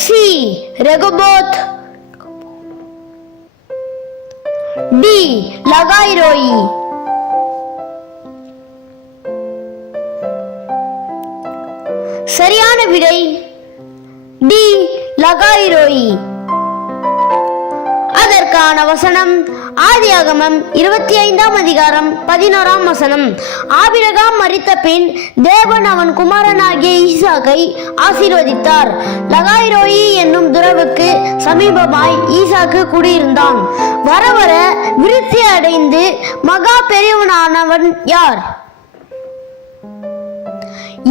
சி ரெகோபோத், டி லகாய்ரோயி. சரியான விடை டி. லகாய்ரோயி. அதற்கான வசனம் ஆதியாகமம் 25ஆம் அதிகாரம் 11ஆம் வசனம். ஆபிரகாம் மரித்த பின் தேவன் அவன் குமாரனாகிய ஈசாக்கை ஆசீர்வதித்தார். லகாய்ரோயி என்னும் துறவுக்கு சமீபமாய் ஈசாக்கு குடியிருந்தான். வர வர விருத்தி அடைந்து மகா பெரியவனானவன் யார்?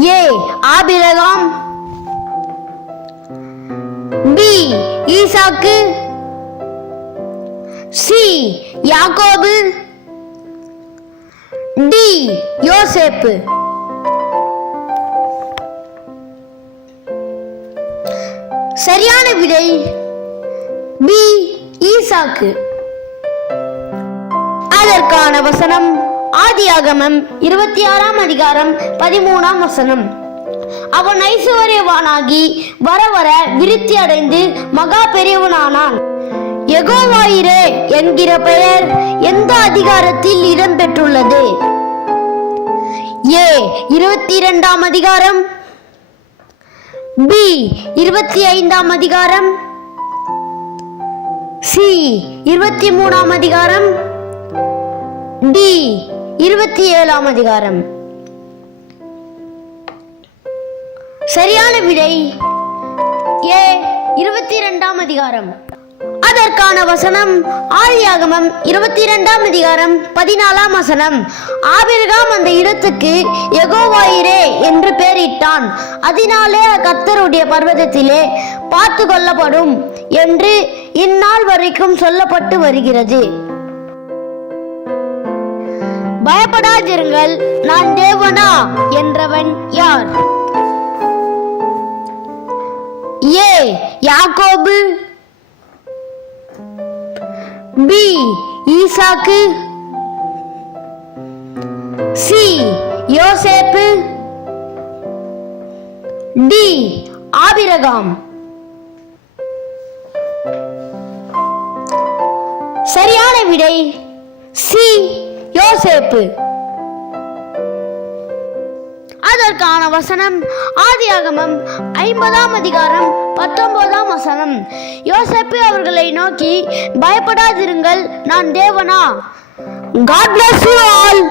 ஏ. Abraham, B. ஈசாக்கு, சி. யாக்கோபு, டி. யோசேப்பு. சரியான விடை பி. ஈசாக்கு. அதற்கான வசனம் ஆதியாகமம் 26ஆம் அதிகாரம் 13ஆம் வசனம். அவன் ஐசுவரியவானாகி வர வர விருத்தி அடைந்து மகா பெரியவனானான். யெகோவாயிரே என்கிற பெயர் எந்த அதிகாரத்தில் இடம்பெற்றுள்ளது? ஏ. 22ஆம் அதிகாரம், பி. 25ஆம் அதிகாரம், சி. 23ஆம் அதிகாரம், டி. 27ஆம் அதிகாரம். சரியான விடை ஏ. 22ஆம் அதிகாரம். அதற்கான வசனம் ஆதியாகமம் 22ஆம் அதிகாரம் 14ஆம் வசனம். ஆபிரகாம் அந்த இடத்துக்கு யெகோவாயிரே என்று பெயரிட்டான். அதனாலே கர்த்தருடைய பர்வதத்திலே பார்த்து கொள்ளப்படும் என்று இந்நாள் வரைக்கும் சொல்லப்பட்டு வருகிறது. பயப்படாதிருங்கள், நான் தேவனா என்றவன் யார்? ஏ. யாக்கோபு, பி. ஈசாக்கு, சி. யோசேப்பு, டி. ஆபிரகாம். சரியான விடை சி. யோசேப்பு. அதற்கான வசனம் ஆதியாகமம் 50ஆம் அதிகாரம் 19ஆம் வசனம். யோசேப்பு அவர்களை நோக்கி, பயப்படாதிருங்கள், நான் தேவனா. God bless you all.